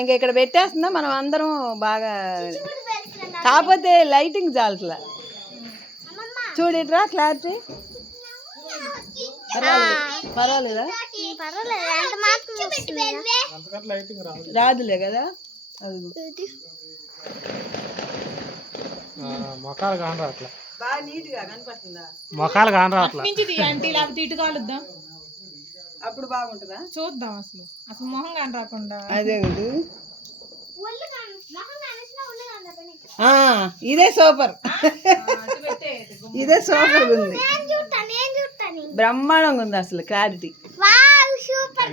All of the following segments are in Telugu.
ఇంకా ఇక్కడ పెట్టేస్తుందా మనం అందరం బాగా కాకపోతే లైటింగ్ చాలా చూడేట్రా క్లారిటీ పర్వాలేదా రాదులే కదా మొక్కలు కానీ రావట్లేదు మొక్కలు కానీ రావట్లేదు అప్పుడు బాగుంటుందా చూద్దాం అసలు అసలు మొహం కానీ రాకుండా అదే ఇదే సూపర్ ఇదే సూపర్ ఉంది బ్రహ్మాండంగా ఉంది అసలు క్లారిటీ సూపర్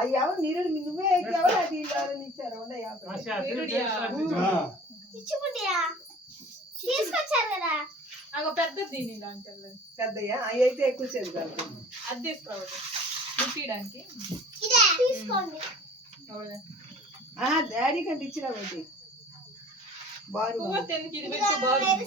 అయ్యా నీరుడు నువ్వే ఎక్కావు అది ఇచ్చారు పెద్ద దీని పెద్దయ్యా అవి ఎక్కువ చేసి అది ఆ డాడీ కంటే ఇచ్చిరావు బాగుంది ఎందుకు ఇది పెట్టి బాగుంది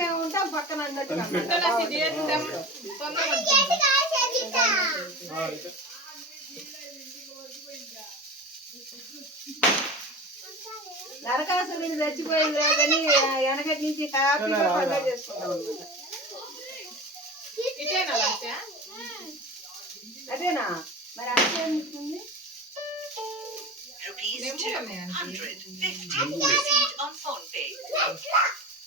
మేము ఉంటా పక్కన నిలొట్టుగా ఉంటలాది దియస్తుం తొందర వస్తుంది నరకసుని నించి వెచ్చిపోయిలే ఎనకటించి కాఫీ కొడై చేస్తా అన్నమాట ఇదేనలాట అదేనా మరి అంటుంది రూపీస్ 150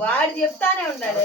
వాడి చెప్తానే ఉండాలి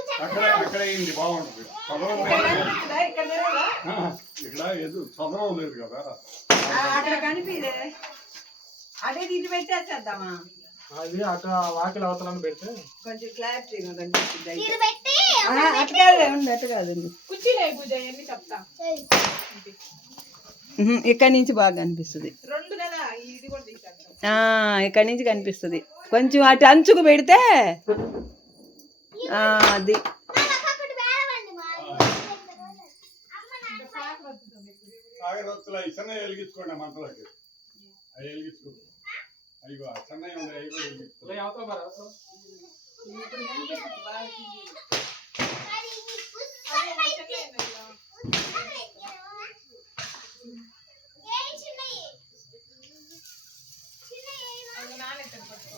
అక్కడ అక్కడైంది బాగుంటుంది ఇక్కడ ఏదో అదే అక్కడ కొంచెం ఇక్కడి నుంచి బాగా కనిపిస్తుంది ఇక్కడి నుంచి కనిపిస్తుంది కొంచెం అటు అంచుకు పెడితే ఏ చిన్నయే చిన్నయే మా నాన్న ఎక్కడ పడుకో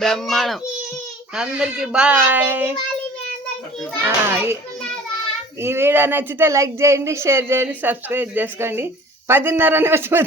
బ్రహ్మాండం అందరికి బాయ్ ఈ వీడియో నచ్చితే లైక్ చేయండి షేర్ చేయండి సబ్స్క్రైబ్ చేసుకోండి పదిన్నర నిమిషం